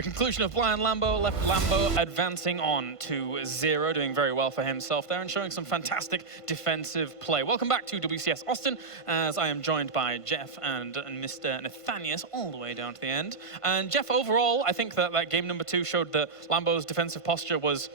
The conclusion of Blind Lambo left Lambo advancing on to 0, doing very well for himself there and showing some fantastic defensive play. Welcome back to WCS Austin, as I am joined by Jeff and Mr. Nathanius all the way down to the end. And Jeff, overall, I think that game number 2 showed that Lambo's defensive posture was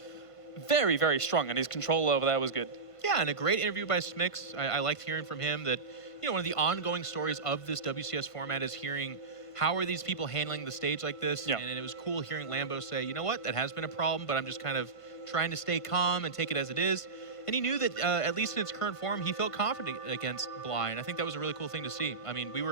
very, very strong, and his control over there was good. Yeah, and a great interview by Smix. I liked hearing from him that, you know, one of the ongoing stories of this WCS format is hearing how are these people handling the stage like this? Yeah. And it was cool hearing Lambo say, you know what, that has been a problem, but I'm just kind of trying to stay calm and take it as it is. And he knew that, at least in its current form, he felt confident against Bly, and I think that was a really cool thing to see. I mean, we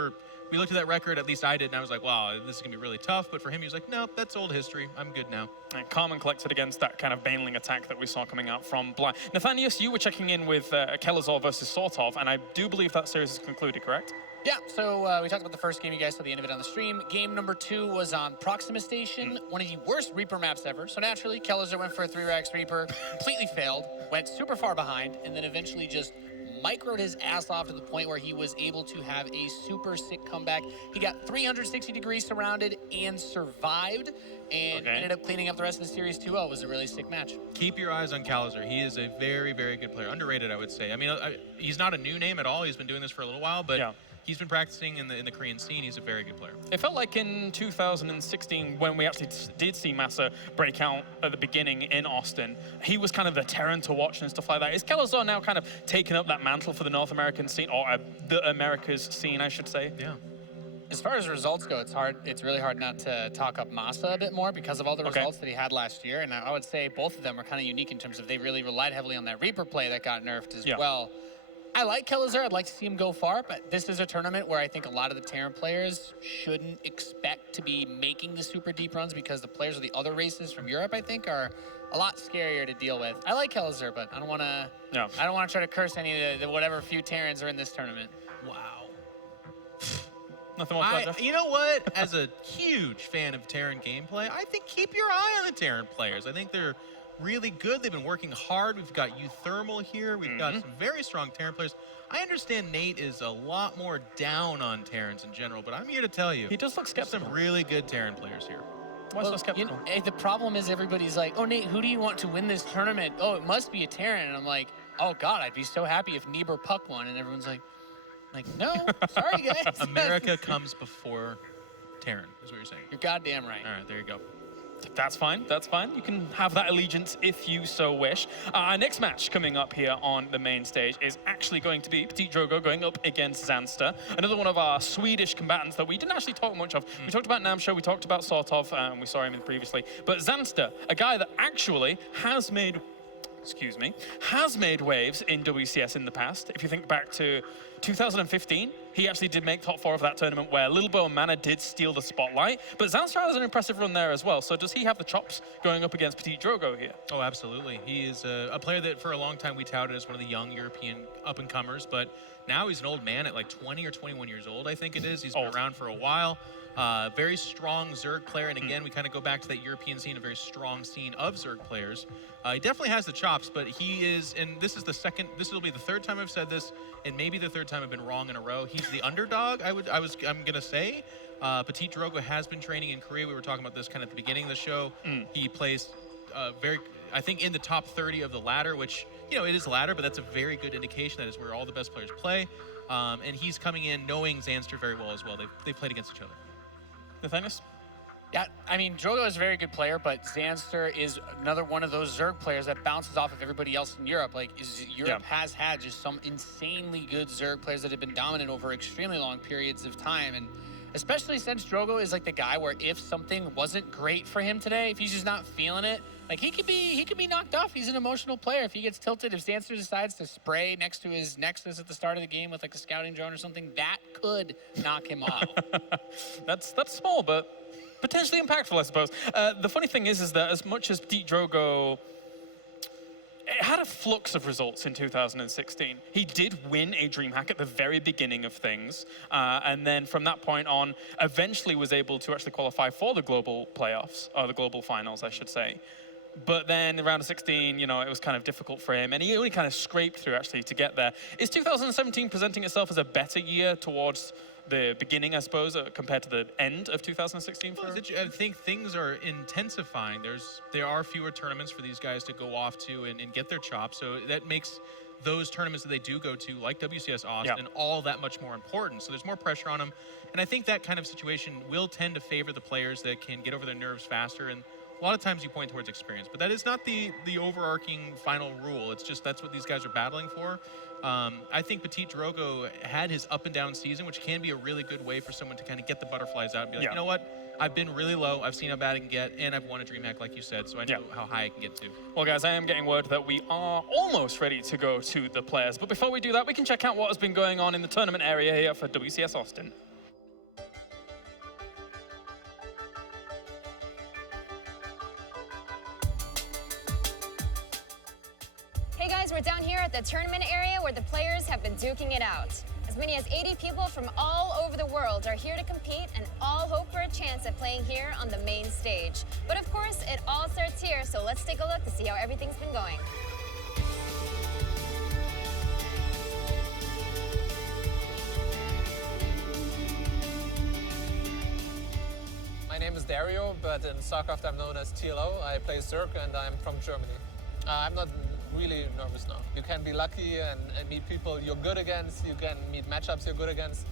looked at that record, at least I did, and I was like, wow, this is going to be really tough. But for him, he was like, no, that's old history. I'm good now. And calm and collected against that kind of baneling attack that we saw coming out from Bly. Nathanius, you were checking in with Kelazor versus Sort of, and I do believe that series is concluded, correct? Yeah, so we talked about the first game. You guys saw the end of it on the stream. Game number 2 was on Proxima Station, one of the worst Reaper maps ever. So naturally, Kelazor went for a 3-Rax Reaper, completely failed, went super far behind, and then eventually just microed his ass off to the point where he was able to have a super sick comeback. He got 360 degrees surrounded and survived, and ended up cleaning up the rest of the series 2-0. It was a really sick match. Keep your eyes on Kelazor. He is a very, very good player. Underrated, I would say. I mean, he's not a new name at all. He's been doing this for a little while, but he's been practicing in the Korean scene. He's a very good player. It felt like in 2016, when we actually did see Massa break out at the beginning in Austin, he was kind of the Terran to watch and stuff like that. Is Kelazor now kind of taking up that mantle for the North American scene, or the Americas scene, I should say? Yeah. As far as results go, it's really hard not to talk up Massa a bit more because of all the results that he had last year. And I would say both of them are kind of unique in terms of they really relied heavily on that Reaper play that got nerfed as well. I like Kelazor. I'd like to see him go far, but this is a tournament where I think a lot of the Terran players shouldn't expect to be making the super deep runs because the players of the other races from Europe, I think, are a lot scarier to deal with. I like Kelazor, but I don't want to. No. I don't want to try to curse any of the whatever few Terrans are in this tournament. Wow. Nothing more to You know what? As a huge fan of Terran gameplay, I think keep your eye on the Terran players. I think they're really good. They've been working hard. We've got Thermal here. We've got some very strong Terran players. I understand Nate is a lot more down on Terrans in general, but I'm here to tell you. He does look skeptical. There's some really good Terran players here. Why so skeptical? You know, the problem is everybody's like, oh, Nate, who do you want to win this tournament? Oh, it must be a Terran. And I'm like, oh, God, I'd be so happy if Niebuhr Puck won. And everyone's like, no, sorry, guys. America comes before Terran, is what you're saying. You're goddamn right. All right, there you go. That's fine, that's fine. You can have that allegiance if you so wish. Our next match coming up here on the main stage is actually going to be Ptitdrogo going up against Zanster, another one of our Swedish combatants that we didn't actually talk much of. We talked about Namsho, we talked about Sort of, and we saw him previously. But Zanster, a guy that actually has made waves in WCS in the past. If you think back to 2015, he actually did make top 4 of that tournament where Little Bo and Mana did steal the spotlight. But Zanster has an impressive run there as well. So does he have the chops going up against Ptitdrogo here? Oh, absolutely. He is a player that for a long time we touted as one of the young European up-and-comers, but now he's an old man at like 20 or 21 years old, I think it is. He's been around for a while. Very strong Zerg player, and again, we kind of go back to that European scene, a very strong scene of Zerg players. He definitely has the chops, but he is, and this will be the 3rd time I've said this, and maybe the 3rd time I've been wrong in a row. He's the underdog, I'm gonna say. Ptitdrogo has been training in Korea. We were talking about this kind of at the beginning of the show. He plays I think in the top 30 of the ladder, which, you know, it is ladder, but that's a very good indication. That is where all the best players play. And he's coming in knowing Zanster very well as well. They've played against each other. Nathanius? Yeah, I mean, Drogo is a very good player, but Zanster is another one of those Zerg players that bounces off of everybody else in Europe. Like, Europe has had just some insanely good Zerg players that have been dominant over extremely long periods of time. And especially since Drogo is like the guy where if something wasn't great for him today, if he's just not feeling it, like he could be knocked off. He's an emotional player. If he gets tilted, if Zanster decides to spray next to his Nexus at the start of the game with like a scouting drone or something, that could knock him off. That's small, but potentially impactful, I suppose. The funny thing is that as much as Ptitdrogo, it had a flux of results in 2016. He did win a DreamHack at the very beginning of things, and then from that point on, eventually was able to actually qualify for the global playoffs, or the global finals, I should say. But then in round of 16, you know, it was kind of difficult for him, and he only kind of scraped through actually to get there. Is 2017 presenting itself as a better year towards the beginning, I suppose, compared to the end of 2016 for him? I think things are intensifying. There are fewer tournaments for these guys to go off to and get their chops, so that makes those tournaments that they do go to, like WCS Austin, all that much more important. So there's more pressure on them, and I think that kind of situation will tend to favor the players that can get over their nerves faster. And a lot of times you point towards experience, but that is not the overarching final rule. It's just that's what these guys are battling for. I think Ptitdrogo had his up and down season, which can be a really good way for someone to kind of get the butterflies out and be like, you know what? I've been really low, I've seen how bad I can get, and I've won a DreamHack like you said, so I know how high I can get to. Well guys, I am getting word that we are almost ready to go to the players, but before we do that, we can check out what has been going on in the tournament area here for WCS Austin. Hey guys, we're down here at the tournament area where the players have been duking it out. As many as 80 people from all over the world are here to compete and all hope for a chance at playing here on the main stage. But of course, it all starts here, so let's take a look to see how everything's been going. My name is Dario, but in StarCraft I'm known as TLO. I play Zerk and I'm from Germany. I'm not really nervous now. You can be lucky and meet people you're good against. You can meet matchups you're good against.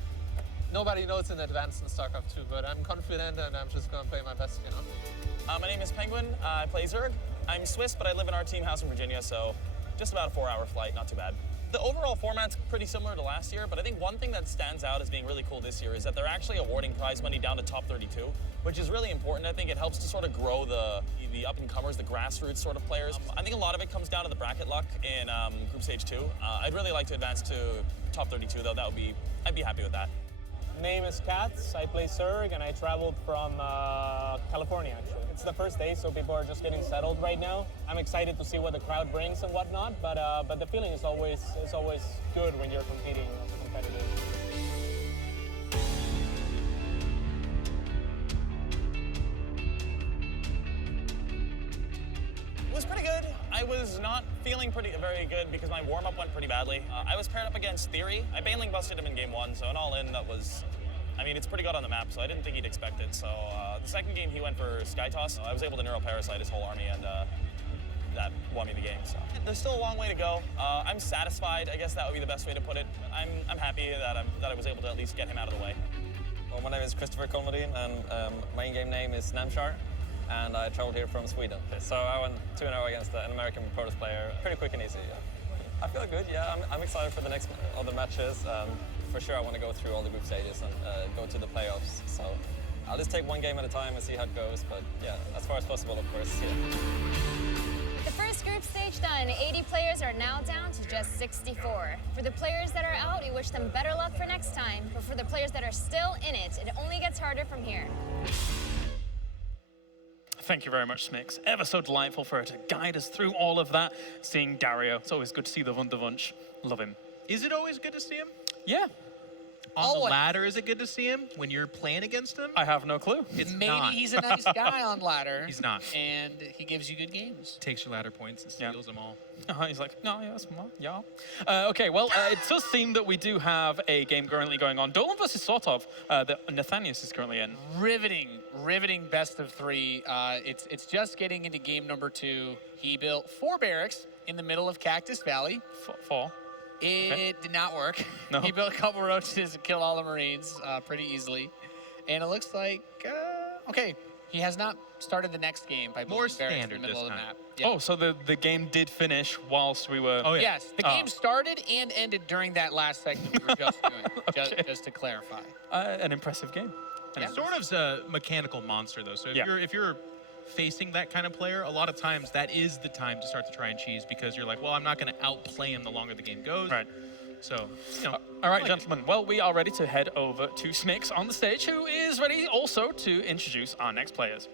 Nobody knows in advance in StarCraft 2, but I'm confident and I'm just going to play my best, you know. My name is Penguin. I play Zerg. I'm Swiss, but I live in our team house in Virginia, so just about a 4-hour flight, not too bad. The overall format's pretty similar to last year, but I think one thing that stands out as being really cool this year is that they're actually awarding prize money down to top 32, which is really important. I think it helps to sort of grow the up-and-comers, the grassroots sort of players. I think a lot of it comes down to the bracket luck in Group Stage 2. I'd really like to advance to top 32, though. I'd be happy with that. Name is Katz. I play Zerg, and I traveled from California, actually. It's the first day, so people are just getting settled right now. I'm excited to see what the crowd brings and whatnot, but the feeling is always good when you're competing as a competitor. It was pretty good. I was not feeling very good because my warm-up went pretty badly. I was paired up against Theory. I Baneling busted him in game 1, so in all in, that was... I mean, it's pretty good on the map, so I didn't think he'd expect it. So the second game, he went for Sky Toss. I was able to Neuroparasite his whole army, and that won me the game. So there's still a long way to go. I'm satisfied. I guess that would be the best way to put it. I'm happy that I was able to at least get him out of the way. Well, my name is Christopher Colmadine, and my in-game name is Namshar, and I traveled here from Sweden. So I went 2-0 against an American Protoss player, pretty quick and easy. Yeah. I feel good. Yeah, I'm excited for the next other matches. For sure, I want to go through all the group stages and go to the playoffs. So I'll just take one game at a time and see how it goes. But yeah, as far as possible, of course. Yeah. The first group stage done, 80 players are now down to just 64. For the players that are out, we wish them better luck for next time. But for the players that are still in it, it only gets harder from here. Thank you very much, Smix. Ever so delightful for her to guide us through all of that. Seeing Dario, it's always good to see the Wunderwunsch. Love him. Is it always good to see him? Yeah. On the ladder, is it good to see him when you're playing against him? I have no clue. It's Maybe not. he's a nice guy on ladder. He's not. And he gives you good games. Takes your ladder points and steals them all. He's like, no, yes, yeah. Okay, well, it does seem that we do have a game currently going on. Dolan versus Sortov that Nathanius is currently in. Riveting best of 3. It's just getting into game number 2. He built 4 barracks in the middle of Cactus Valley. 4. It did not work. No. He built a couple roaches and killed all the Marines pretty easily. And it looks like, okay, he has not started the next game by More building barracks in standard the middle this of the time. map. Yeah. Oh, so the game did finish whilst we were... Oh, yeah. Yes, the game started and ended during that last segment we were just doing, Okay. just to clarify. An impressive game. Yeah. Sort of a mechanical monster, though. So if you're facing that kind of player, a lot of times that is the time to start to try and cheese because you're like, well, I'm not going to outplay him the longer the game goes. Right. So, you know. All right, gentlemen. Well, we are ready to head over to Smix on the stage, who is ready also to introduce our next players.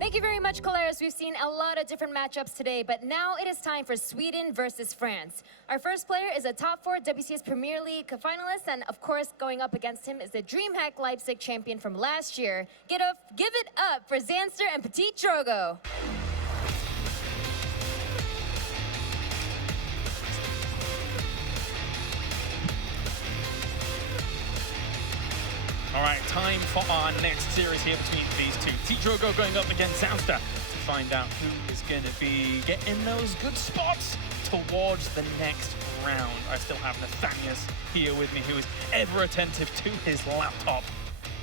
Thank Thank you very much, Colares. We've seen a lot of different matchups today, but now it is time for Sweden versus France. Our first player is a top 4 WCS Premier League finalist, and of course, going up against him is the DreamHack Leipzig champion from last year. Give it up for Zanster and Ptitdrogo. All right, time for our next series here between these two. Ptitdrogo going up against Zanster to find out who is going to be getting those good spots towards the next round. I still have Nathanias here with me, who is ever attentive to his laptop,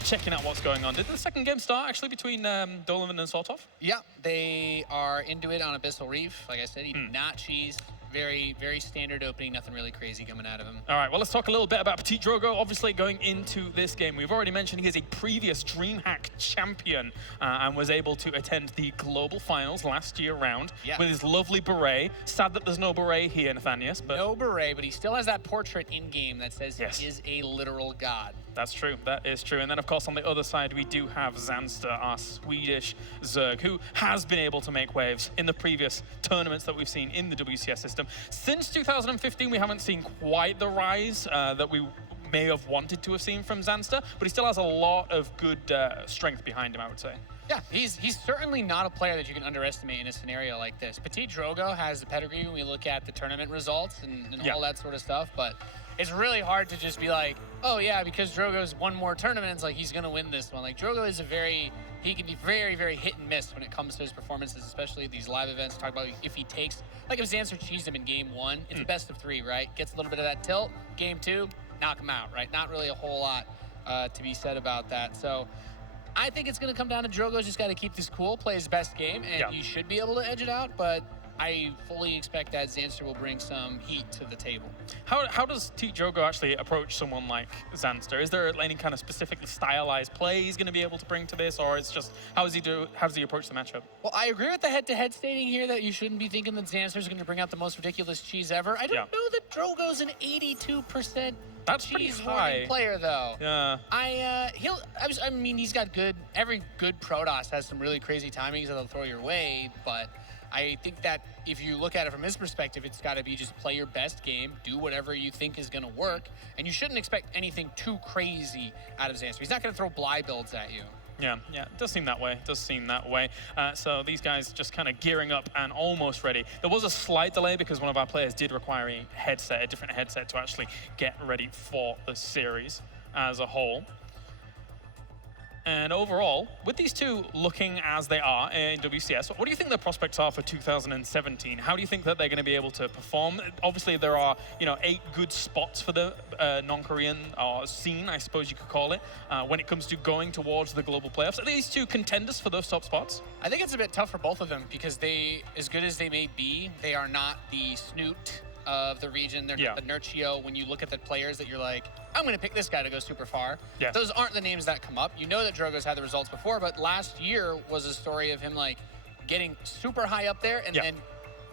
checking out what's going on. Did the second game start actually between Donovan and Sortov? Yeah, they are into it on Abyssal Reef. Like I said, he did not cheese. Very, very standard opening, nothing really crazy coming out of him. All right, well, let's talk a little bit about Ptitdrogo. Obviously, going into this game, we've already mentioned he is a previous DreamHack champion and was able to attend the global finals last year round with his lovely beret. Sad that there's no beret here, Nathanias. But no beret, but he still has that portrait in-game that says he is a literal god. That's true. That is true. And then, of course, on the other side, we do have Zanster, our Swedish Zerg, who has been able to make waves in the previous tournaments that we've seen in the WCS system. Since 2015, we haven't seen quite the rise that we may have wanted to have seen from Zanster, but he still has a lot of good strength behind him, I would say. Yeah, he's certainly not a player that you can underestimate in a scenario like this. Ptitdrogo has the pedigree when we look at the tournament results and all that sort of stuff, but it's really hard to just be like, oh yeah, because Drogo's won more tournaments, like he's gonna win this one. Like Drogo is he can be very, very hit and miss when it comes to his performances, especially at these live events. Talk about if he takes, like if Zanster cheesed him in game 1, it's a best of 3, right? Gets a little bit of that tilt. Game 2, knock him out, right? Not really a whole lot to be said about that. So I think it's gonna come down to Drogo's just gotta keep this cool, play his best game, and you should be able to edge it out, but I fully expect that Zanster will bring some heat to the table. How does Ptitdrogo actually approach someone like Zanster? Is there any kind of specifically stylized play he's going to be able to bring to this, or it's just how does he approach the matchup? Well, I agree with the head-to-head stating here that you shouldn't be thinking that Zanster's going to bring out the most ridiculous cheese ever. I don't know that Drogo's an 82% cheese warning player, though. Yeah. I mean, he's got every good Protoss has some really crazy timings that'll throw your way, but I think that if you look at it from his perspective, it's got to be just play your best game, do whatever you think is going to work, and you shouldn't expect anything too crazy out of Zanster. He's not going to throw Bly builds at you. Yeah, it does seem that way. So these guys just kind of gearing up and almost ready. There was a slight delay because one of our players did require a different headset to actually get ready for the series as a whole. And overall, with these two looking as they are in WCS, what do you think the prospects are for 2017? How do you think that they're going to be able to perform? Obviously, there are 8 good spots for the non-Korean scene, I suppose you could call it, when it comes to going towards the global playoffs. Are these two contenders for those top spots? I think it's a bit tough for both of them because they, as good as they may be, they are not the Snoot of the region. They're not the Nurchio. When you look at the players that you're like, I'm going to pick this guy to go super far. Yes. Those aren't the names that come up. You know that Drogo's had the results before, but last year was a story of him like getting super high up there and then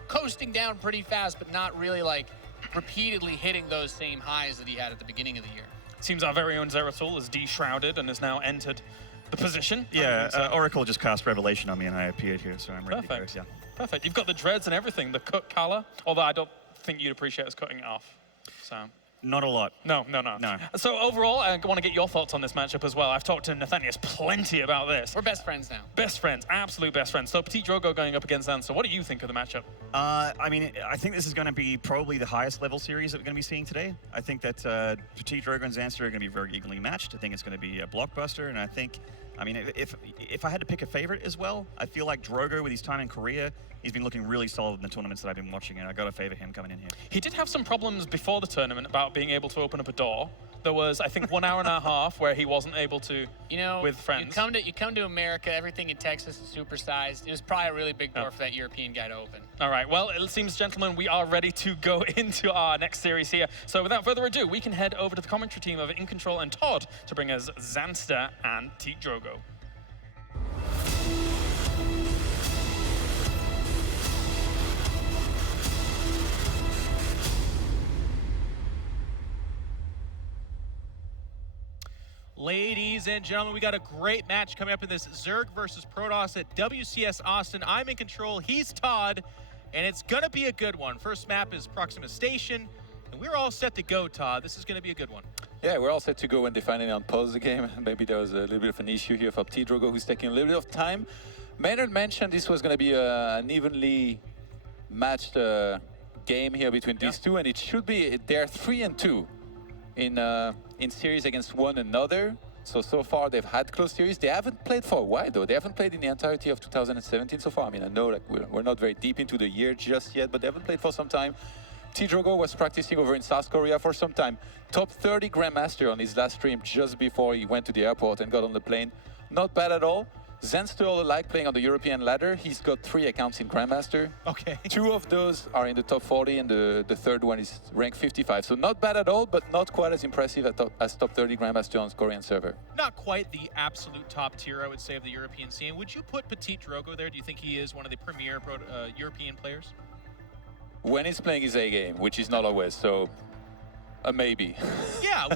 coasting down pretty fast, but not really like repeatedly hitting those same highs that he had at the beginning of the year. Seems our very own Zeratul is de-shrouded and has now entered the position. Yeah, Oracle just cast Revelation on me and I appeared here, so I'm ready to go. Yeah. Perfect. You've got the dreads and everything, the cut color, although I don't think you'd appreciate us cutting it off. So. Not a lot. No. So overall, I want to get your thoughts on this matchup as well. I've talked to Nathanias plenty about this. We're best friends now. Best friends, absolute best friends. So Ptitdrogo going up against Zanster. What do you think of the matchup? I mean, I think this is going to be probably the highest level series that we're going to be seeing today. I think that Ptitdrogo and Zanster are going to be very evenly matched. I think it's going to be a blockbuster, and I think, I mean, if I had to pick a favorite as well, I feel like Drogo, with his time in Korea, he's been looking really solid in the tournaments that I've been watching, and I got to favor him coming in here. He did have some problems before the tournament about being able to open up a door. There was, I think, 1 hour and a half where he wasn't able to, with friends. You come to America, everything in Texas is supersized. It was probably a really big door for that European guy to open. All right, well, it seems, gentlemen, we are ready to go into our next series here. So without further ado, we can head over to the commentary team of In Control and Todd to bring us Zanster and Ptitdrogo. Ladies and gentlemen, we got a great match coming up in this Zerg versus Protoss at WCS Austin. I'm in control, he's Todd, and it's gonna be a good one. First map is Proxima Station, and we're all set to go, Todd. This is gonna be a good one. Yeah, we're all set to go when they finally unpause the game. Maybe there was a little bit of an issue here for Ptitdrogo, who's taking a little bit of time. Maynard mentioned this was gonna be an evenly matched game here between these two, and it should be. They're 3-2 in series against one another. So far they've had close series. They haven't played for a while though. They haven't played in the entirety of 2017 so far. I mean, I know like we're not very deep into the year just yet, but they haven't played for some time. Ptitdrogo was practicing over in South Korea for some time. Top 30 Grandmaster on his last stream just before he went to the airport and got on the plane. Not bad at all. Zanster alike playing on the European ladder. He's got 3 accounts in Grandmaster. Okay. 2 of those are in the top 40 and the third one is ranked 55. So not bad at all, but not quite as impressive as top 30 Grandmaster on Korean server. Not quite the absolute top tier, I would say, of the European scene. Would you put Ptitdrogo there? Do you think he is one of the premier European players? When he's playing his A game, which is not always, so a maybe. Yeah,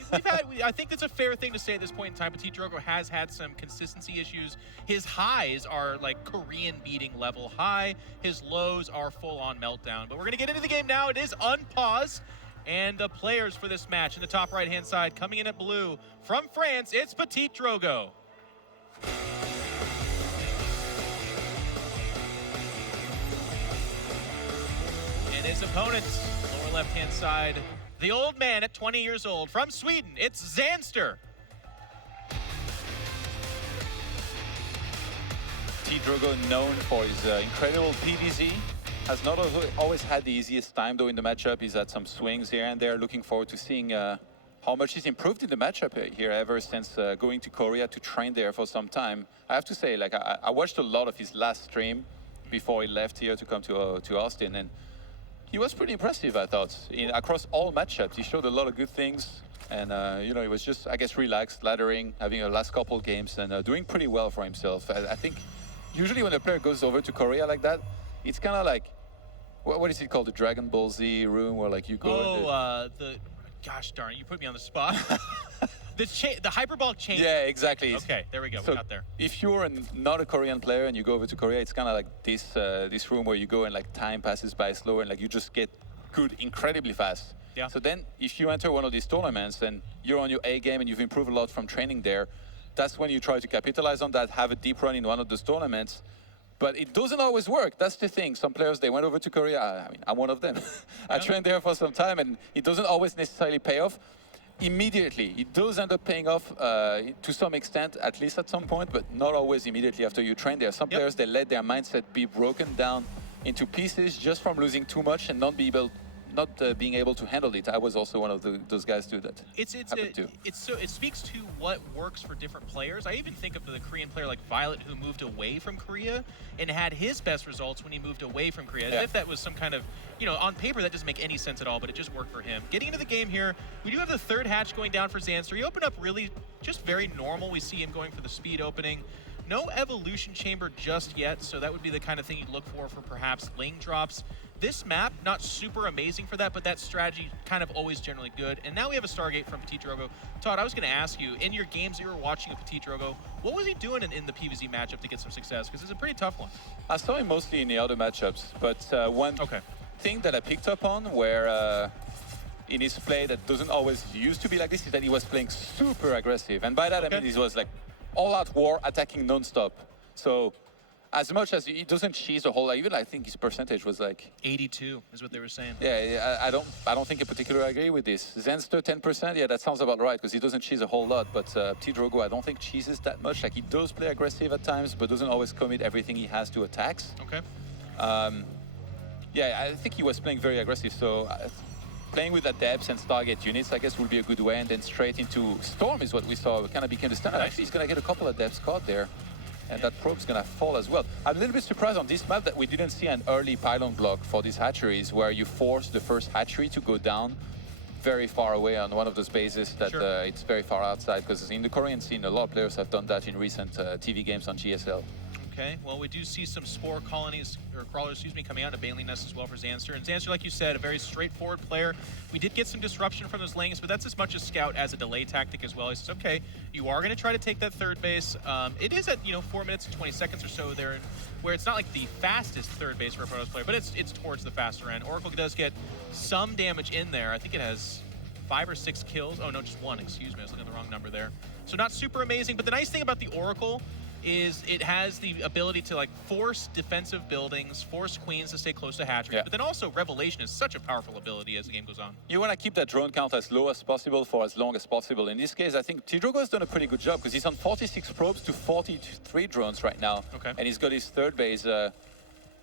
I think that's a fair thing to say at this point in time. Ptitdrogo has had some consistency issues. His highs are like Korean beating level high. His lows are full on meltdown. But we're gonna get into the game now. It is unpaused. And the players for this match in the top right hand side coming in at blue from France, it's Ptitdrogo. And his opponents, lower left hand side, the old man at 20 years old from Sweden, it's Zanster. Ptitdrogo, known for his incredible PvZ, has not always had the easiest time though in the matchup. He's had some swings here and there. Looking forward to seeing how much he's improved in the matchup here ever since going to Korea to train there for some time. I have to say, like I watched a lot of his last stream before he left here to come to Austin, and he was pretty impressive, I thought. Across all matchups, he showed a lot of good things. And, you know, he was just, I guess, relaxed, laddering, having a last couple games, and doing pretty well for himself. I think usually when a player goes over to Korea like that, it's kind of like, what is it called? The Dragon Ball Z room where, like, you go gosh darn it, you put me on the spot. The hyperbolic change. Yeah, exactly. Okay, there we go. So we got there. if you're not a Korean player and you go over to Korea, it's kind of like this room where you go and like time passes by slow and like you just get good incredibly fast. Yeah. So then if you enter one of these tournaments and you're on your A game and you've improved a lot from training there, that's when you try to capitalize on that, have a deep run in one of those tournaments. But it doesn't always work. That's the thing. Some players, they went over to Korea. I mean, I'm one of them. I trained there for some time and it doesn't always necessarily pay off immediately. It does end up paying off to some extent, at least at some point, but not always immediately after you train there. Some players, they let their mindset be broken down into pieces just from losing too much and not being able to handle it. I was also one of those guys too that it speaks to what works for different players. I even think of the Korean player like Violet, who moved away from Korea and had his best results when he moved away from Korea. As if that was some kind of, you know, on paper that doesn't make any sense at all, but it just worked for him. Getting into the game here, we do have the third hatch going down for Zanster. He opened up really just very normal. We see him going for the speed opening. No evolution chamber just yet, so that would be the kind of thing you'd look for perhaps lane drops. This map, not super amazing for that, but that strategy kind of always generally good. And now we have a Stargate from Ptitdrogo. Todd, I was going to ask you, in your games you were watching of Ptitdrogo, what was he doing in the PvZ matchup to get some success? Because it's a pretty tough one. I saw him mostly in the other matchups, but one thing that I picked up on where in his play that doesn't always used to be like this is that he was playing super aggressive. And by that I mean he was like all-out war, attacking non-stop. So as much as he doesn't cheese a whole lot, even I think his percentage was like 82 is what they were saying. Yeah, I don't think in particular I agree with this. Zanster 10%, yeah, that sounds about right because he doesn't cheese a whole lot. But Ptitdrogo, I don't think cheeses that much. Like he does play aggressive at times, but doesn't always commit everything he has to attacks. Okay. Yeah, I think he was playing very aggressive. So playing with Adepts and Stargate units, I guess, would be a good way. And then straight into Storm is what we saw. It kind of became the standard. Actually, he's going to get a couple of Adepts caught there. And that probe's going to fall as well. I'm a little bit surprised on this map that we didn't see an early pylon block for these hatcheries where you force the first hatchery to go down very far away on one of those bases that it's very far outside. Because in the Korean scene, a lot of players have done that in recent TV games on GSL. Okay, well, we do see some spore colonies, or crawlers, excuse me, coming out of Baneling Nest as well for Zanster. And Zanster, like you said, a very straightforward player. We did get some disruption from those lanes, but that's as much a scout as a delay tactic as well. He says, okay, you are going to try to take that third base. It is at, 4 minutes and 20 seconds or so there, where it's not like the fastest third base for a Protoss player, but it's towards the faster end. Oracle does get some damage in there. I think it has 5 or 6 kills. Oh, no, just 1, excuse me. I was looking at the wrong number there. So not super amazing, but the nice thing about the Oracle is it has the ability to like force defensive buildings, force queens to stay close to hatchery, but then also Revelation is such a powerful ability as the game goes on. You want to keep that drone count as low as possible for as long as possible. In this case, I think Ptitdrogo has done a pretty good job because he's on 46 probes to 43 drones right now. Okay. And he's got his third base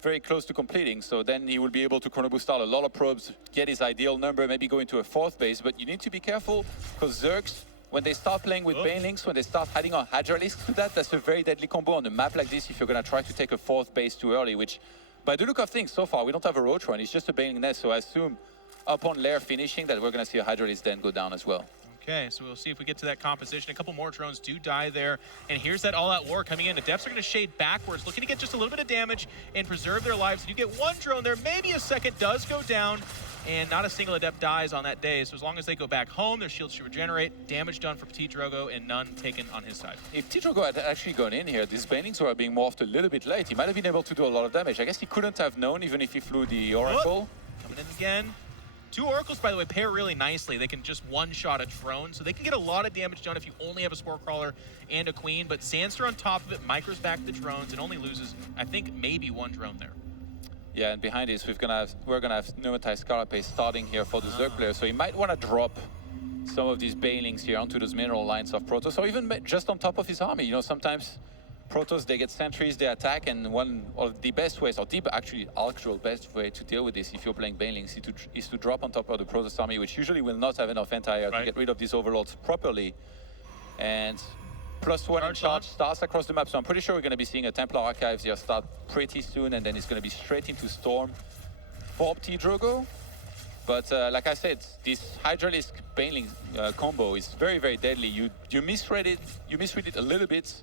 very close to completing. So then he will be able to chrono boost out a lot of probes, get his ideal number, maybe go into a fourth base. But you need to be careful because Zergs, when they start playing with Banelings, when they start adding on Hydralisks to that, that's a very deadly combo on a map like this if you're going to try to take a fourth base too early, which, by the look of things so far, we don't have a Roach one, it's just a Baneling Nest, so I assume upon lair finishing that we're going to see a Hydralisk then go down as well. Okay, so we'll see if we get to that composition. A couple more drones do die there. And here's that all-out war coming in. The Depths are going to shade backwards, looking to get just a little bit of damage and preserve their lives. You get one drone there, maybe a second does go down, and not a single Adept dies on that day. So as long as they go back home, their shields should regenerate. Damage done for Ptitdrogo and none taken on his side. If Ptitdrogo had actually gone in here, these Banelings were being morphed a little bit late. He might have been able to do a lot of damage. I guess he couldn't have known even if he flew the Oracle. Coming in again. 2 Oracles, by the way, pair really nicely. They can just one-shot a drone, so they can get a lot of damage done if you only have a Spore Crawler and a Queen. But Zanster on top of it micros back the drones and only loses, I think, maybe 1 drone there. Yeah, and behind this, we're gonna have Pneumatized Carapace starting here for the Zerg player. So he might want to drop some of these Banelings here onto those mineral lines of Protoss, or even just on top of his army. You know, sometimes Protoss, they get sentries, they attack, and one of the best ways, or the actually actual best way to deal with this if you're playing Banelings is to drop on top of the Protoss army, which usually will not have enough anti-air to get rid of these overlords properly. And +1 in charge starts across the map, so I'm pretty sure we're going to be seeing a Templar Archives here start pretty soon, and then it's going to be straight into Storm for Ptitdrogo. But like I said, this Hydralisk Baneling combo is very, very deadly. You misread it a little bit.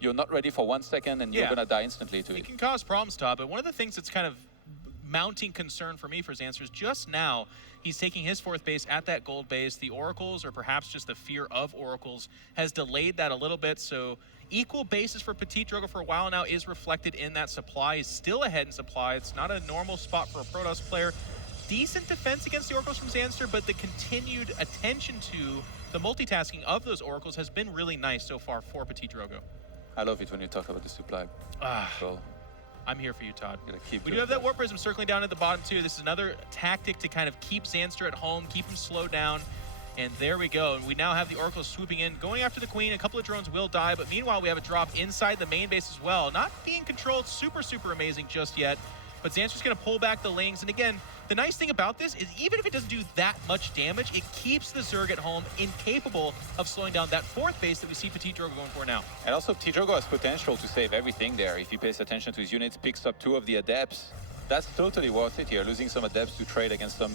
You're not ready for 1 second, and you're going to die instantly to it. It can cause problems, Todd, but one of the things that's kind of mounting concern for me for Zanster is just now he's taking his 4th base at that gold base. The Oracles, or perhaps just the fear of Oracles, has delayed that a little bit, so equal bases for Ptitdrogo for a while now is reflected in that supply. He's still ahead in supply. It's not a normal spot for a Protoss player. Decent defense against the Oracles from Zanster, but the continued attention to the multitasking of those Oracles has been really nice so far for Ptitdrogo. I love it when you talk about the supply. So I'm here for you, Todd. We do have that Warp Prism circling down at the bottom, too. This is another tactic to kind of keep Zanster at home, keep him slowed down. And there we go. And we now have the Oracles swooping in, going after the Queen. A couple of drones will die, but meanwhile, we have a drop inside the main base as well. Not being controlled super, super amazing just yet. But Zanster's going to pull back the Lings. And again, the nice thing about this is even if it doesn't do that much damage, it keeps the Zerg at home incapable of slowing down that 4th base that we see Ptitdrogo going for now. And also, Ptitdrogo has potential to save everything there. If he pays attention to his units, picks up 2 of the Adepts, that's totally worth it here. Losing some Adepts to trade against them.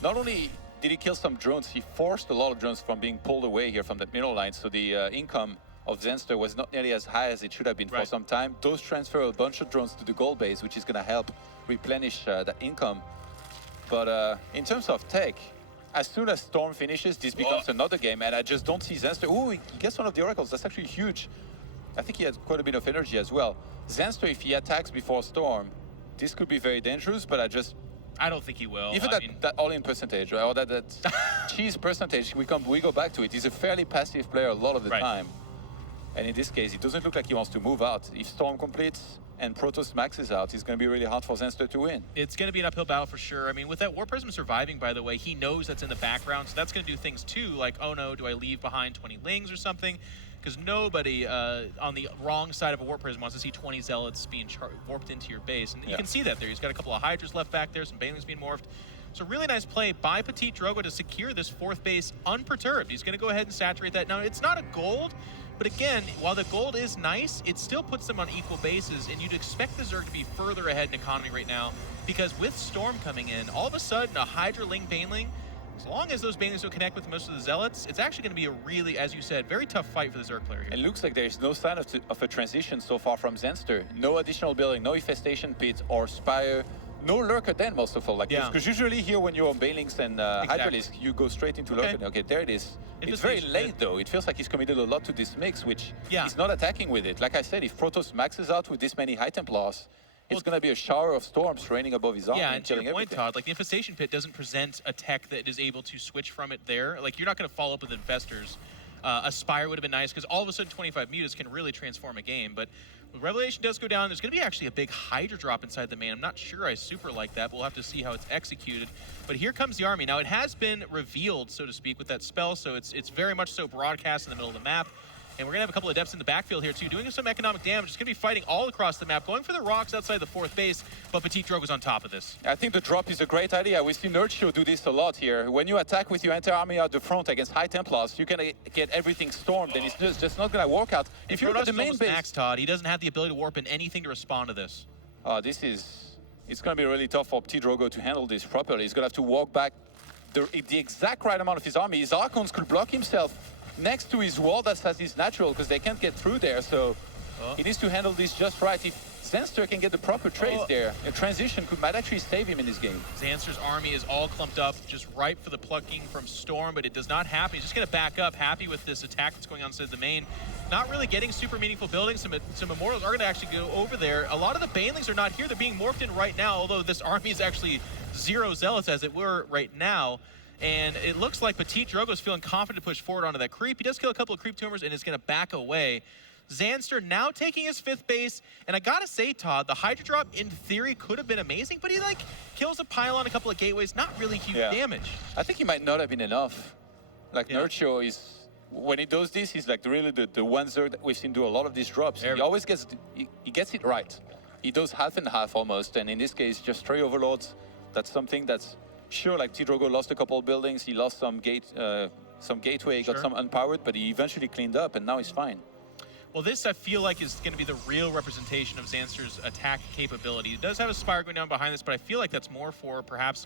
Not only did he kill some drones, he forced a lot of drones from being pulled away here from that middle line. So the income of Zanster was not nearly as high as it should have been for some time. Those transfer a bunch of drones to the gold base, which is going to help replenish that income. But in terms of tech, as soon as Storm finishes, this becomes another game, and I just don't see Zanster. Oh, he gets one of the Oracles. That's actually huge. I think he has quite a bit of energy as well. Zanster, if he attacks before Storm, this could be very dangerous, but I don't think he will. Even that all-in percentage, or that cheese percentage, we go back to it. He's a fairly passive player a lot of the time. And in this case, it doesn't look like he wants to move out. If Storm completes and Protoss maxes out, it's going to be really hard for Zanster to win. It's going to be an uphill battle for sure. I mean, with that Warp Prism surviving, by the way, he knows that's in the background, so that's going to do things too, like, oh no, do I leave behind 20 Lings or something? Because nobody on the wrong side of a Warp Prism wants to see 20 Zealots being warped into your base. And you can see that there. He's got a couple of Hydras left back there, some Banelings being morphed. So really nice play by Ptitdrogo to secure this 4th base unperturbed. He's going to go ahead and saturate that. Now, it's not a gold, but again, while the gold is nice, it still puts them on equal bases, and you'd expect the Zerg to be further ahead in economy right now, because with Storm coming in, all of a sudden, a Hydra Ling Baneling, As long as those banelings will connect with most of the Zealots, it's actually going to be a really, as you said, very tough fight for the Zerg player here. It looks like there's no sign of a transition so far from Zanster. No additional building, no infestation pit or spire, no lurker den most of all. Like, because usually here when you're on banelings and Hydralisk, you go straight into lurker. Okay, there it is. It's very late though. It feels like he's committed a lot to this mix, which he's not attacking with it. Like I said, if Protoss maxes out with this many High Templars, it's going to be a shower of storms raining above his army and to killing your point, everything. Todd, like the Infestation Pit doesn't present a tech that is able to switch from it there. Like you're not going to follow up with Infestors. A Spire would have been nice because all of a sudden 25 mutas can really transform a game. But when Revelation does go down, there's going to be actually a big Hydra drop inside the main. I'm not sure I super like that, but we'll have to see how it's executed. But here comes the army. Now it has been revealed, so to speak, with that spell, so it's very much so broadcast in the middle of the map. And we're going to have a couple of Adepts in the backfield here, too, doing some economic damage. It's going to be fighting all across the map, going for the rocks outside the 4th base, but Ptitdrogo's on top of this. I think the drop is a great idea. We see Nerdshow do this a lot here. When you attack with your entire army out the front against High Templars, you can get everything stormed, and it's just not going to work out. If you look at the main base... Max, Todd, he doesn't have the ability to warp in anything to respond to this. It's going to be really tough for Ptitdrogo to handle this properly. He's going to have to walk back the exact right amount of his army. His Archons could block himself next to his wall that has his natural because they can't get through there, so he needs to handle this just right. If Zanster can get the proper trades there, a transition might actually save him in this game. Zanster's army is all clumped up, just ripe for the plucking from Storm, but it does not happen. He's just going to back up, happy with this attack that's going on inside the main. Not really getting super meaningful buildings. Some Immortals are going to actually go over there. A lot of the Banelings are not here. They're being morphed in right now, although this army is actually 0 Zealots as it were right now. And it looks like Ptitdrogo is feeling confident to push forward onto that creep. He does kill a couple of creep tumors and is going to back away. Zanster now taking his 5th base. And I gotta say, Todd, the Hydra drop in theory could have been amazing, but he like kills a pylon, a couple of gateways, not really huge damage. I think he might not have been enough. Like Nerdshow is, when he does this, he's like really the one Zerg that we've seen do a lot of these drops. He always gets, he gets it right. He does half and half almost, and in this case, just 3 Overlords. That's something that's sure, like Ptitdrogo lost a couple of buildings, he lost some gateway, got some unpowered, but he eventually cleaned up, and now he's fine. Well, this I feel like is going to be the real representation of Zanster's attack capability. He does have a Spire going down behind this, but I feel like that's more for perhaps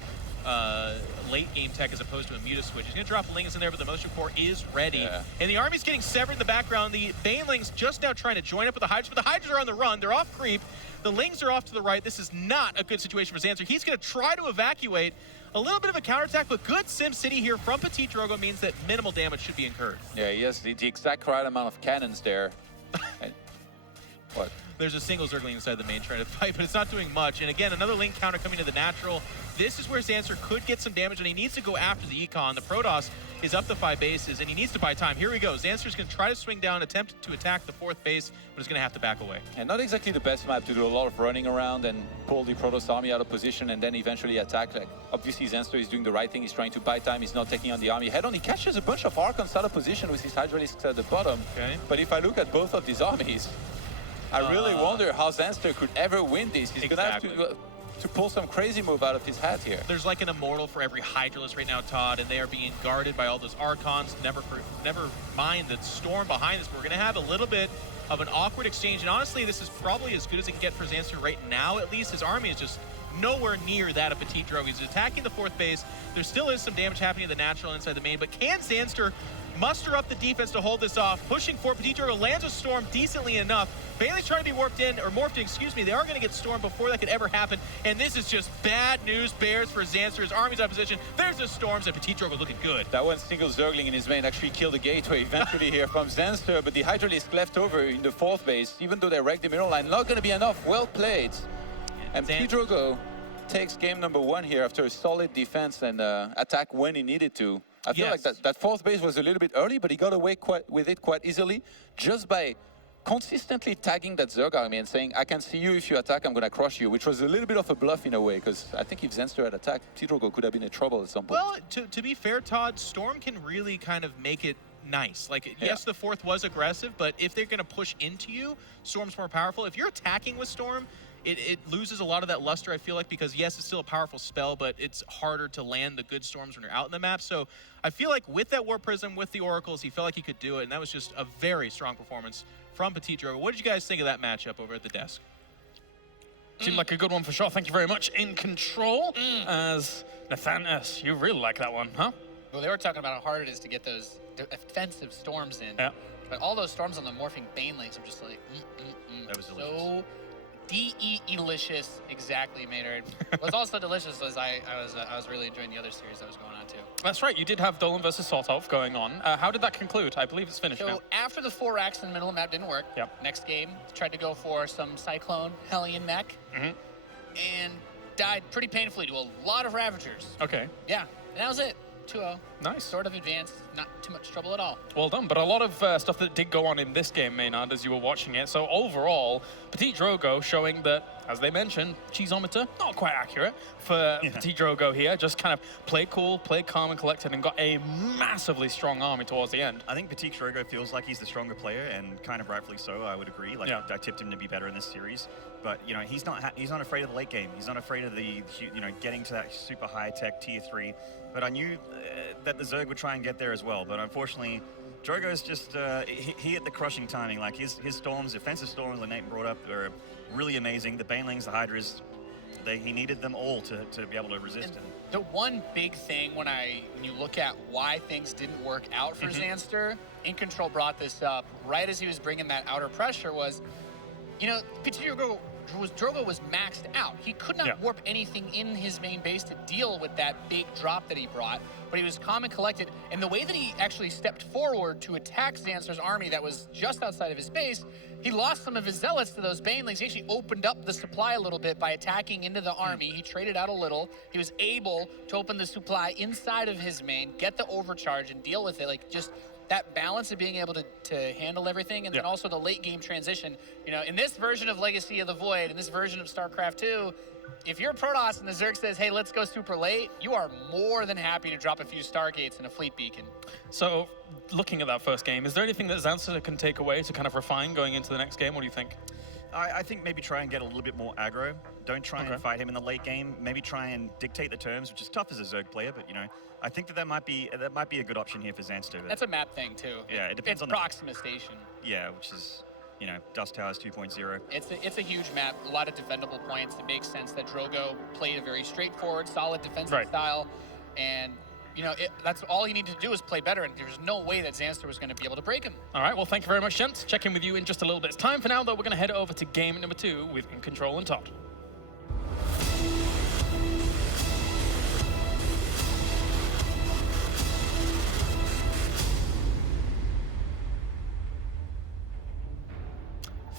late game tech as opposed to a Muta switch. He's going to drop Lingus in there, but the Moisture Core is ready. And the army's getting severed in the background. The Banelings just now trying to join up with the Hydras, but the Hydras are on the run. They're off creep. The Lings are off to the right. This is not a good situation for Zanster. He's going to try to evacuate. A little bit of a counterattack, but good Sim City here from Ptitdrogo means that minimal damage should be incurred. Yeah, he has the exact right amount of cannons there. What? There's a single Zergling inside the main trying to fight, but it's not doing much. And again, another Link counter coming to the natural. This is where Zanster could get some damage, and he needs to go after the Econ. The Protoss is up to 5 bases, and he needs to buy time. Here we go. Zanster's going to try to swing down, attempt to attack the 4th base, but is going to have to back away. And not exactly the best map to do a lot of running around and pull the Protoss army out of position and then eventually attack. Like, obviously, Zanster is doing the right thing. He's trying to buy time. He's not taking on the army head-on. He catches a bunch of Archons out of position with his Hydralisks at the bottom. But if I look at both of these armies, I really wonder how Zanster could ever win this. He's going to have to pull some crazy move out of his hat here. There's like an Immortal for every Hydralisk right now, Todd, and they are being guarded by all those Archons. Never mind the Storm behind this. We're going to have a little bit of an awkward exchange, and honestly, this is probably as good as it can get for Zanster right now, at least. His army is just nowhere near that of Ptitdrogo. He's attacking the 4th base. There still is some damage happening in the natural inside the main, but can Zanster muster up the defense to hold this off? Pushing for Ptitdrogo, lands a Storm decently enough. Bailey's trying to be warped in, or morphed in, excuse me. They are going to get Storm before that could ever happen, and this is just bad news bears for Zanster. His army's out of position. There's the Storms, and Ptitdrogo looking good. That one single Zergling in his main actually killed the gateway eventually here from Zanster, but the Hydralisk left over in the 4th base, even though they wrecked the middle line. Not going to be enough. Well played. And Ptitdrogo takes game number 1 here after a solid defense and attack when he needed to. I feel like that 4th base was a little bit early, but he got away with it quite easily just by consistently tagging that Zerg army and saying, I can see you, if you attack, I'm going to crush you, which was a little bit of a bluff in a way, because I think if Zanster had attacked, Ptitdrogo could have been in trouble at some point. Well, to be fair, Todd, Storm can really kind of make it nice. Like, yes, the 4th was aggressive, but if they're going to push into you, Storm's more powerful. If you're attacking with Storm, it loses a lot of that luster, I feel like, because yes, it's still a powerful spell, but it's harder to land the good Storms when you're out in the map. So I feel like with that Warp Prism, with the Oracles, he felt like he could do it, and that was just a very strong performance from Ptitdrogo. What did you guys think of that matchup over at the desk? Seemed like a good one for sure. Thank you very much. In control as Nathanas. You really like that one, huh? Well, they were talking about how hard it is to get those defensive storms in. Yeah. But all those storms on the morphing banelings, I'm just like, That was delicious. so delicious. Exactly, Maynard. What's also delicious was I was really enjoying the other series that was going on too. That's right. You did have Dolan versus Sortov going on. How did that conclude? I believe it's finished So now. after the 4 racks in the middle of the map didn't work, Yep. next game tried to go for some Cyclone Hellion mech and died pretty painfully to a lot of Ravagers. Okay. Yeah, and that was it. 2-0. Nice. Sort of advanced, not too much trouble at all. Well done, but a lot of stuff that did go on in this game, Maynard, as you were watching it. So overall, Ptitdrogo showing that, as they mentioned, cheeseometer, not quite accurate for Ptitdrogo here. Just kind of played cool, played calm and collected, and got a massively strong army towards the end. I think Ptitdrogo feels like he's the stronger player, and kind of rightfully so, I would agree. Like, I tipped him to be better in this series. But, you know, he's not afraid of the late game. He's not afraid of the, you know, getting to that super high-tech tier 3. But I knew that the Zerg would try and get there as well. But unfortunately, Drogo's just, he hit the crushing timing. Like, his storms, offensive storms that Nate brought up are really amazing. The Banelings, the Hydras, he needed them all to be able to resist him. The one big thing when you look at why things didn't work out for Zanster, In Control brought this up right as he was bringing that outer pressure was, you know, Ptitdrogo was maxed out. He could not warp anything in his main base to deal with that big drop that he brought, but he was calm and collected. And the way that he actually stepped forward to attack Zanster's army that was just outside of his base, he lost some of his zealots to those banelings. He actually opened up the supply a little bit by attacking into the army. He traded out a little. He was able to open the supply inside of his main, get the overcharge, and deal with it. Like, just that balance of being able to handle everything, and then also the late game transition. You know, in this version of Legacy of the Void, in this version of StarCraft 2, if you're Protoss and the Zerg says, hey, let's go super late, you are more than happy to drop a few Stargates and a fleet beacon. So, looking at that first game, is there anything that Zanster can take away to kind of refine going into the next game? What do you think? I think maybe try and get a little bit more aggro. Don't try and fight him in the late game. Maybe try and dictate the terms, which is tough as a Zerg player, but, you know, I think that might be a good option here for Zanster. That's a map thing, too. Yeah, it depends on Proxima Station. Yeah, which is, you know, Dust Towers 2.0. It's a huge map, a lot of defendable points. It makes sense that Drogo played a very straightforward, solid defensive style, and you know, that's all he needed to do is play better, and there's no way that Zanster was going to be able to break him. All right, well, thank you very much, gents. Check in with you in just a little bit. It's time for now, though. We're going to head over to game number 2 with In Control and Todd.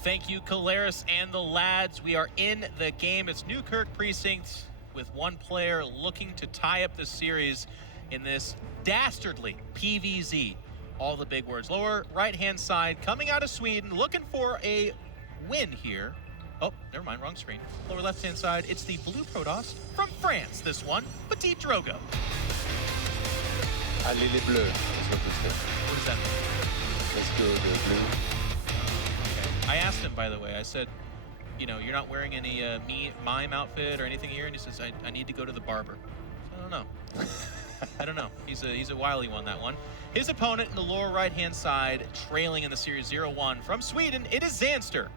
Thank you, Caleris and the lads. We are in the game. It's Newkirk Precinct with one player looking to tie up the series in this dastardly PVZ. All the big words. Lower right-hand side, coming out of Sweden, looking for a win here. Oh, never mind, wrong screen. Lower left-hand side, it's the blue Protoss from France, this one, Ptitdrogo. Allez les bleus, is what we say. What does that mean? Let's go the blue. I asked him, by the way, I said, you know, you're not wearing any mime outfit or anything here? And he says, I need to go to the barber. So I don't know. I don't know. He's a wily one, that one. His opponent in the lower right-hand side, trailing in the series 0-1 from Sweden, it is Zanster.